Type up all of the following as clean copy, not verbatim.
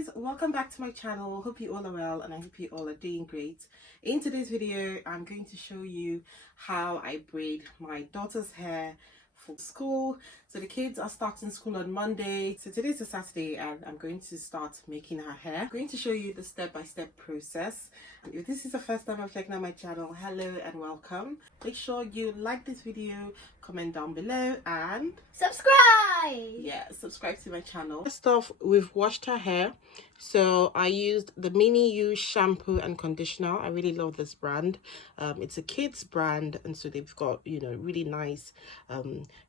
guys, welcome back to my channel. Hope you all are well and I hope you all are doing great. In today's video I'm going to show you how I braid my daughter's hair for school. So the kids are starting school on Monday, so today's a Saturday and I'm going to start making her hair. I'm going to show you the step-by-step process. And if this is the first time I'm checking out my channel, hello and welcome. Make sure you like this video, comment down below and subscribe. Yeah, subscribe to my channel. First off, we've washed her hair, so I used the Mini You shampoo and conditioner. I really love this brand. It's a kids brand, and so they've got, you know, really nice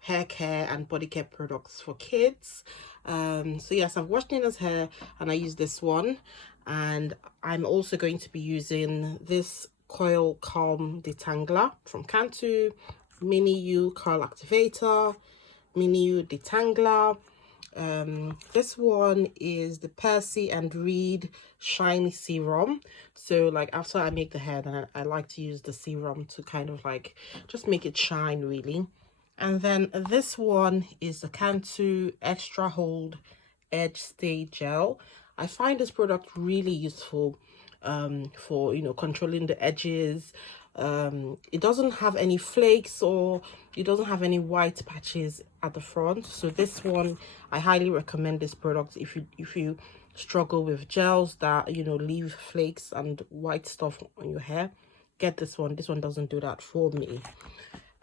hair care and body care products for kids. So yes, I've washed Nina's hair and I use this one, and I'm also going to be using this coil calm detangler from Kinky, Mini You curl activator, Mini You detangler. This one is the Percy and Reed shiny serum. So like after I make the hair, then I like to use the serum to kind of like just make it shine really. And then this one is the Kinky extra hold edge stay gel. I find this product really useful for, you know, controlling the edges. It doesn't have any flakes or it doesn't have any white patches at the front. So this one, I highly recommend this product if you struggle with gels that, you know, leave flakes and white stuff on your hair. Get this one. This one doesn't do that for me.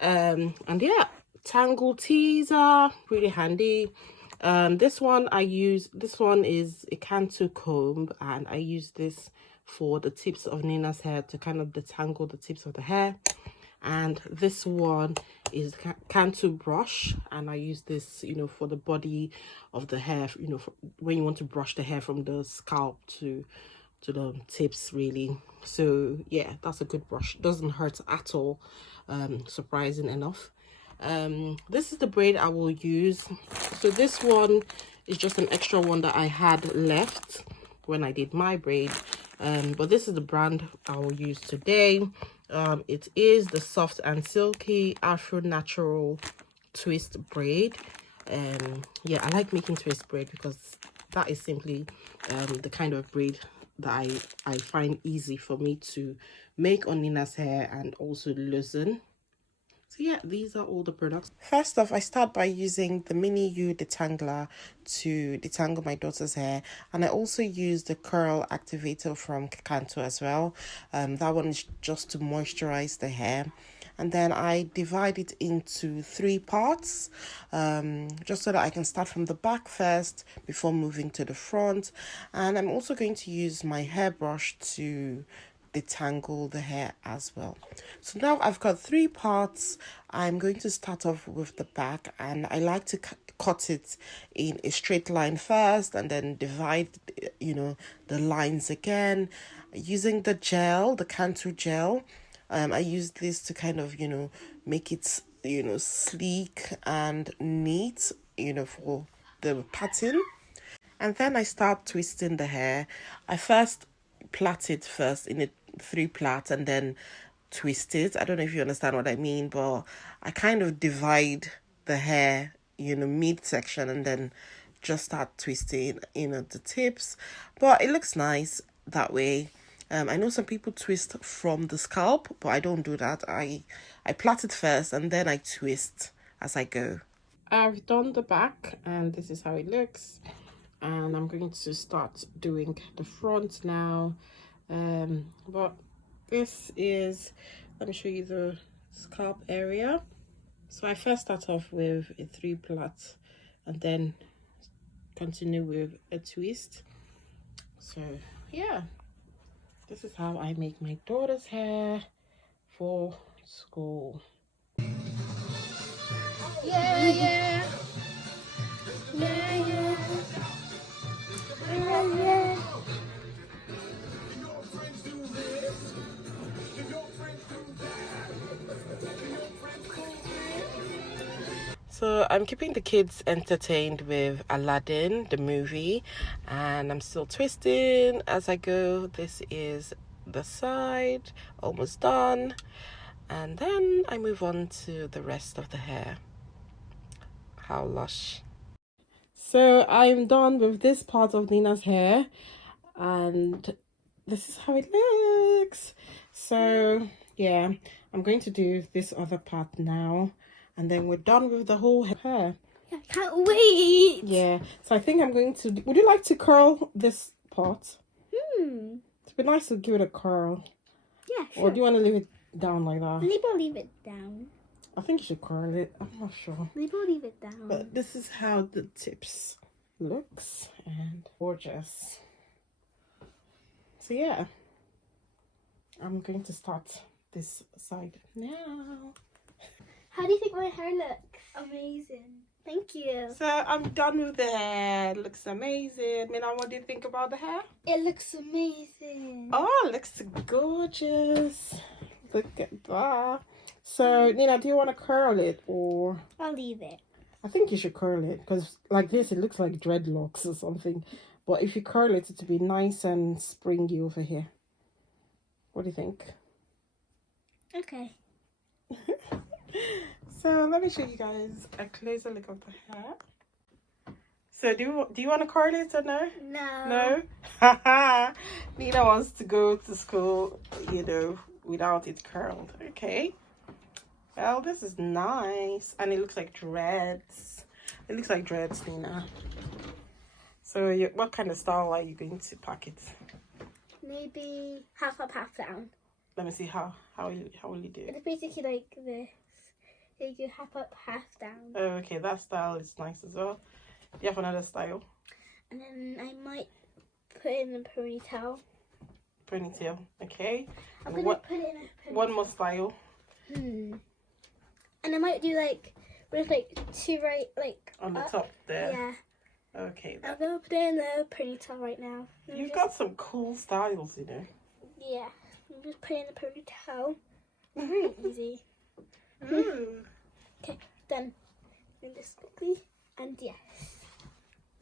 And yeah, tangle teaser, really handy. This one is a Kinky comb, and I use this for the tips of Nina's hair to kind of detangle the tips of the hair. And this one is Kinky brush, and I use this, you know, for the body of the hair, you know, when you want to brush the hair from the scalp to the tips really. So yeah, that's a good brush, doesn't hurt at all, surprising enough. This is the braid I will use. So this one is just an extra one that I had left when I did my braid, but this is the brand I will use today. It is the soft and silky Afro natural twist braid. Yeah, I like making twist braid because that is simply the kind of braid that I find easy for me to make on Nina's hair and also loosen. So yeah, these are all the products. First off, I start by using the Mini You detangler to detangle my daughter's hair, and I also use the curl activator from Kinky as well. That one is just to moisturize the hair. And then I divide it into 3 parts, just so that I can start from the back first before moving to the front. And I'm also going to use my hairbrush to detangle the hair as well. So now I've got 3 parts. I'm going to start off with the back, and I like to cut it in a straight line first and then divide, you know, the lines again using the gel, the Kinky gel. I use this to kind of, you know, make it, you know, sleek and neat, you know, for the pattern. And then I start twisting the hair. I first plait it first in a 3 plait and then twist it. I don't know if you understand what I mean, but I kind of divide the hair, you know, mid-section and then just start twisting, you know, the tips. But it looks nice that way. I know some people twist from the scalp, but I don't do that. I plait it first and then I twist as I go. I've done the back and this is how it looks. And I'm going to start doing the front now. But this is, let me show you the scalp area. So I first start off with a 3 plait and then continue with a twist. So yeah, this is how I make my daughter's hair for school. Yeah, yeah. Yeah, yeah. Yeah, yeah. So I'm keeping the kids entertained with Aladdin, the movie, and I'm still twisting as I go. This is the side, almost done. And then I move on to the rest of the hair. How lush. So I'm done with this part of Nina's hair, and this is how it looks. So yeah, I'm going to do this other part now, and then we're done with the whole hair. I can't wait. Yeah, so I think I'm going to, would you like to curl this part? It'd be nice to give it a curl. Yeah, sure. Or do you want to leave it down like that? Maybe I'll leave it down. I think you should curl it. I'm not sure. Maybe I'll leave it down. But this is how the tips looks, and gorgeous. So yeah, I'm going to start this side now. How do you think my hair looks? Amazing. Thank you. So I'm done with the hair. It looks amazing. Mina, what do you think about the hair? It looks amazing. Oh, it looks gorgeous. Look at that. So Nina, do you want to curl it, or? I'll leave it. I think you should curl it, because like this it looks like dreadlocks or something. But if you curl it, it'll be nice and springy over here. What do you think? Okay. So let me show you guys a closer look of the hair. So do you want to curl it or no? No. No? Nina wants to go to school, you know, without it curled. Okay. Well, this is nice. And it looks like dreads. It looks like dreads, Nina. So what kind of style are you going to pack it? Maybe half up, half down. Let me see how will you do it? It's basically like this. So you go half up, half down. Oh, okay, that style is nice as well. Do you have another style? And then I might put it in a ponytail. Ponytail, okay. I'm And gonna put it in a ponytail. one more style. And I might do like with like two right like On the up. top there. Yeah. Okay. I'm gonna put it in a ponytail right now. You've got some cool styles, you know. Yeah. I'm just put it in a ponytail. Very easy. Ooh. Okay, done. And just quickly. And yes.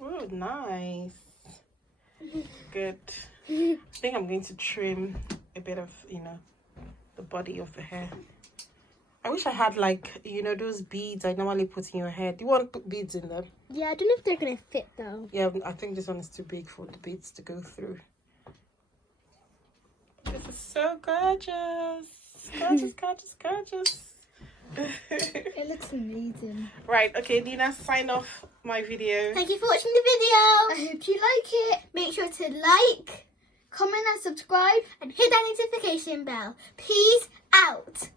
Ooh, nice. Good. I think I'm going to trim a bit of, you know, the body of the hair. I wish I had, like, you know, those beads I normally put in your hair. Do you want to put beads in them? Yeah, I don't know if they're gonna fit though. Yeah, I think this one is too big for the beads to go through. This is so gorgeous. Gorgeous, gorgeous, gorgeous. It looks amazing. Right, okay, Nina, sign off my video. Thank you for watching the video. I hope you like it. Make sure to like, comment and subscribe and hit that notification bell. Peace out.